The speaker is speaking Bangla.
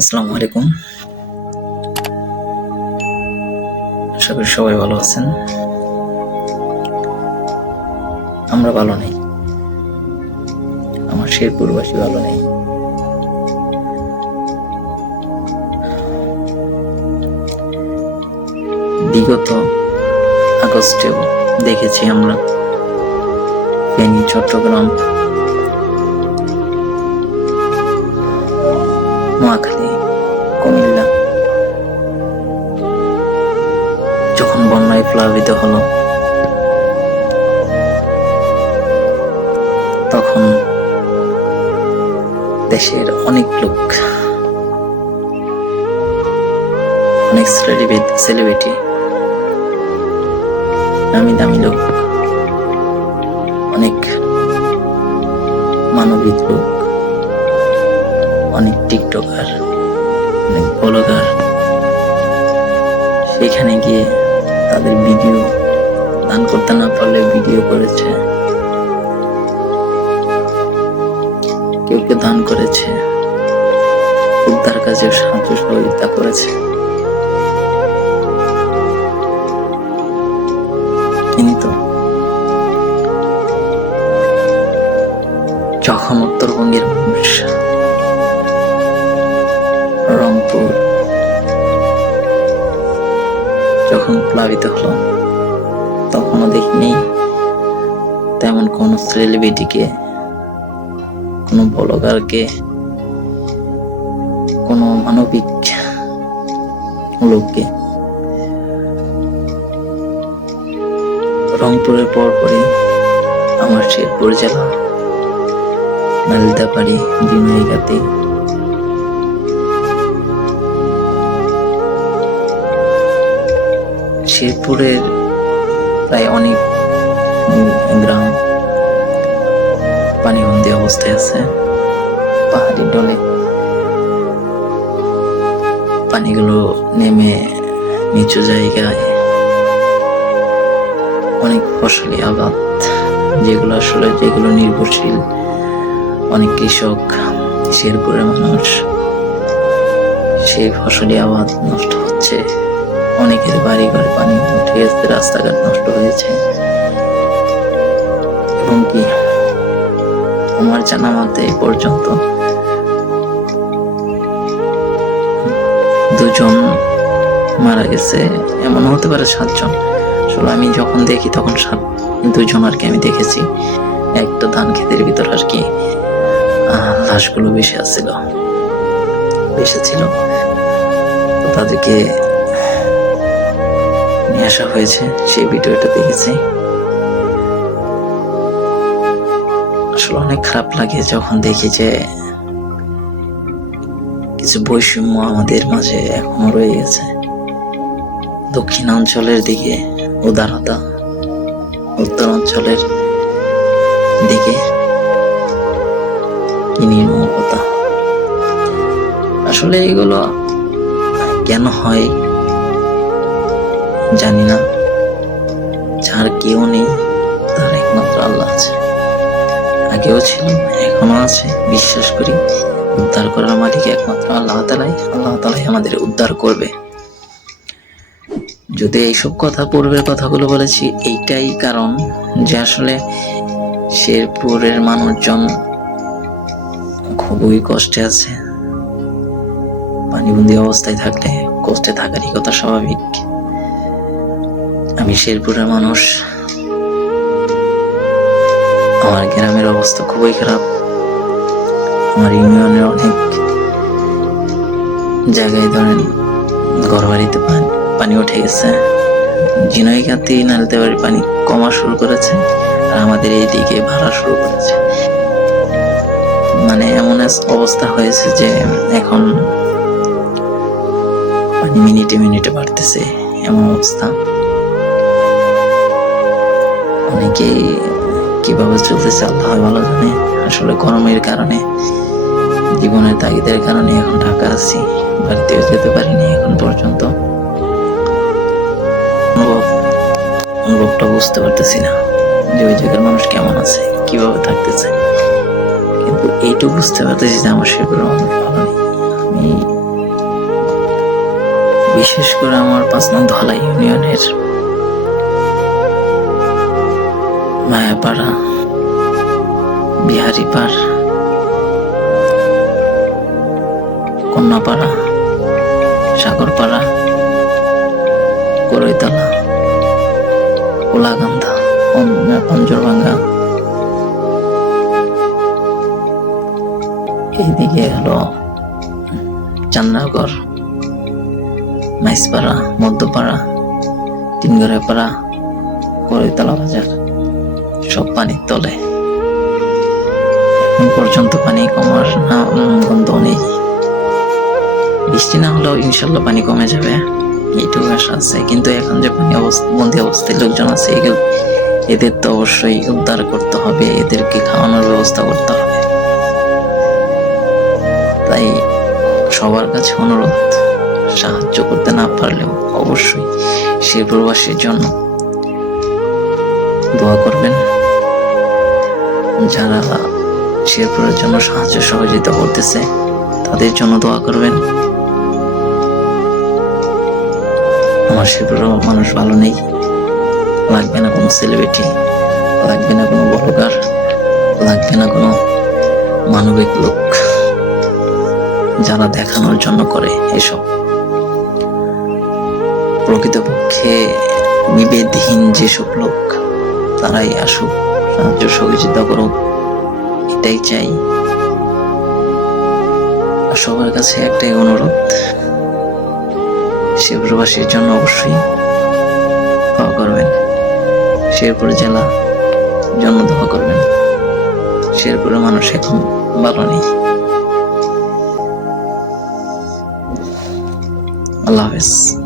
আসসালামু আলাইকুম। আশা করি সবাই ভালো আছেন। আমরা ভালো নেই। আমার শেরপুরবাসী ভালো নেই। বিগত আগস্টেও দেখেছি আমরা ফেনী, চট্টগ্রাম হলো। তখন দেশের অনেক লোক অনেক সেলিব্রিটি নামি দামি লোক দান করতে না পারলে ভিডিও করেছে। কেউ কেউ দান করেছে। উদ্ধার কাজে সাহায্য সহযোগিতা করেছে। কিন্তু যখন উত্তরবঙ্গের মানুষ। রংপুর। যখন প্লাবিত হলো তখনও দেখিনি। তেমন কোনো সেলিব্রিটিকে কোনো ব্লগারকে কোনো মানবিক লোককে রংপুরের পরপরই আমার শেরপুর জেলা নালিতাপাড়ি বিনয়গাতি শেরপুরের প্রায় অনেক গ্রাম পানিবন্দি অবস্থায় আছে। পাহাড়ি ডলে পানিগুলো নেমে নিচু জায়গায় অনেক ফসলি আবাদ, যেগুলো আসলে যেগুলো নির্ভরশীল। অনেক কৃষক, শেরপুরের মানুষ, সেই ফসলি আবাদ নষ্ট হচ্ছে। অনেকের বাড়ি ঘরে পানি উঠে গেছে রাস্তাঘাট নষ্ট হয়েছে। এবং কি আমার জানা মতে এই পর্যন্ত দুজন মারা গেছে, এমন হতে পারে সাতজন। আসলে আমি যখন দেখি তখন সাত দুজন আর কি আমি দেখেছি। একটা ধান ক্ষেতের ভিতর আর কি লাশগুলো বেশি আসছিল বেশি ছিল তাদেরকে নিয়ে আসা হয়েছে, সেই ভিডিওটা দেখেছি। আসলে অনেক খারাপ লাগে যখন দেখি যে কিছু বৈষম্য আমাদের মাঝে এখনও রয়ে গেছে। দক্ষিণাঞ্চলের দিকে, উদারতা, উত্তরাঞ্চলের দিকে কি নির্মমতা। আসলে এগুলো কেন হয়? জানি না যার কেউ নেই, তার একমাত্র আল্লাহ আছে। আগেও ছিল এখনও আছে, বিশ্বাস করি। উদ্ধার করার মালিক একমাত্র আল্লাহ তালাই। আল্লাহ তালাই আমাদের উদ্ধার করবে। যদি এইসব কথা পূর্বের কথাগুলো বলেছি, এইটাই কারণ যে আসলে শেরপুরের মানুষজন খুবই কষ্টে আছে। পানিবন্দি অবস্থায় থাকলে কষ্টে থাকারই কথা স্বাভাবিক। আমি শেরপুরের মানুষ। আমার গ্রামের অবস্থা খুবই খারাপ। আমার ইউনিয়নের অনেক জায়গায় ধরেন ঘর বাড়িতে পানি- পানি উঠে গেছে। জিনয়গাতি নালতে বাড়ির পানি কমা শুরু করেছে আর আমাদের এই দিকে ভাড়া শুরু করেছে। মানে এমন অবস্থা হয়েছে যে এখন মিনিটে মিনিটে বাড়তেছে, এমন অবস্থা। অনেকেই কীভাবে চলতেছে আল্লাহ ভালো জানে। আসলে গরমের কারণে, জীবনের তাগিদের কারণে এখন ঢাকা আছি, বাড়িতেও যেতে পারিনি এখন পর্যন্ত। অনুভব, অনুভবটা বুঝতে পারতেছি না যে ওই জায়গার মানুষ কেমন আছে, কীভাবে থাকতেছে। কিন্তু এইটুকু বুঝতে পারতেছি যে আমার সেগুলো অনেক বিশেষ করে আমার পাঁচ নং ধলাই ইউনিয়নের মায়াপাড়া, বিহারিপাড়, কন্যাপাড়া, সাগরপাড়া করইতলা কোলাগান্ধা পঞ্জরভাঙ্গা এইদিকে হলো চান্নাগর মাইসপাড়া, মধ্যপাড়া তিনগড়াপাড়া করইতলা বাজার। সব পানির তলে। এখন পর্যন্ত পানি কমার গন্ধ নেই। বৃষ্টি না হলেও ইনশাল্লাহ পানি কমে যাবে। এইটুকু আশা আছে। কিন্তু এখন যে পানি অবস্থা, বন্দি অবস্থায় লোকজন আছে এদের তো অবশ্যই উদ্ধার করতে হবে। এদেরকে খাওয়ানোর ব্যবস্থা করতে হবে। তাই সবার কাছে অনুরোধ, সাহায্য করতে না পারলেও অবশ্যই সে প্রবাসীর জন্য দোয়া করবেন। যারা শেরপুরের জন্য সাহায্য সহযোগিতা করতেছে, তাদের জন্য দোয়া করবেন। আমার শেরপুরের মানুষ ভালো নেই। লাগবে না কোনো সেলিব্রিটি লাগবে না কোনো বলগার লাগবে না কোনো মানবিক লোক যারা দেখানোর জন্য করে এসব। প্রকৃতপক্ষে বিভেদহীন যেসব লোক, তারাই আসুক। সাহায্য সহযোগিতা করুক, এটাই চাই। সবার কাছে একটাই অনুরোধ শেরপুরবাসীর জন্য অবশ্যই দোয়া করবেন। শেরপুর জেলা জন্য দোয়া করবেন। শেরপুরের মানুষ এখন ভালো নেই। আল্লাহ হাফেজ।